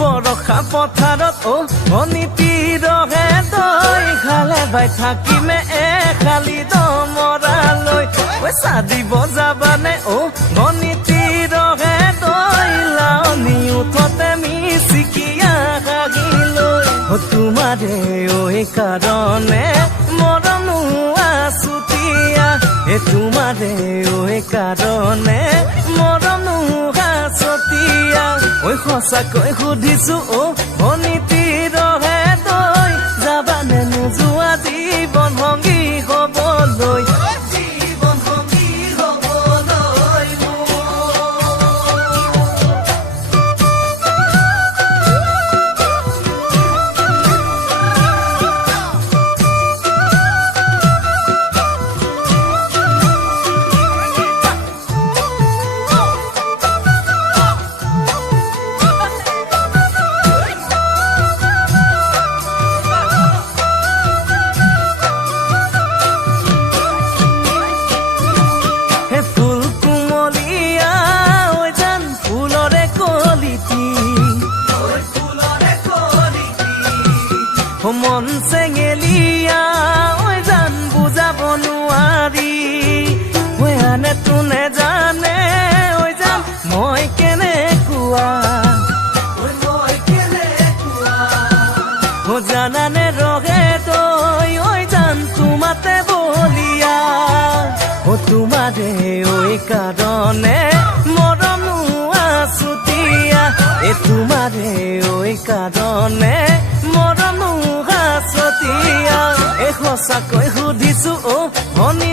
বৰষা পথাৰত অনিতি ৰহে দৈ খালে বাই থাকিমে খালি দমৰালৈ চাদিব যাবানে অনিতি ৰহে দৈ লাৱনি উঠতে মিচিকিয়া হাগিলৈ তোমাৰে কাৰণে মৰমো আছুতীয়া তোমাৰে কাৰণে মৰমো আছুতীয়া সঁচাকৈ সুধিছো অনিতি ৰহে দৈ যাবানে নোযোৱা জীৱন সংগী হবলৈ মন চেঙেলিয়া জান বুজাব নোৱাৰি আনে তোনে জানে জান মই কেনেকুৱা জানানে ৰহে তই জান তোমাতে বলিয়া তোমাৰে কাৰণে মৰমো আছুতীয়া তোমাৰে কাৰণে মৰমো আছুতীয়া সঁচাকৈ সুধিছো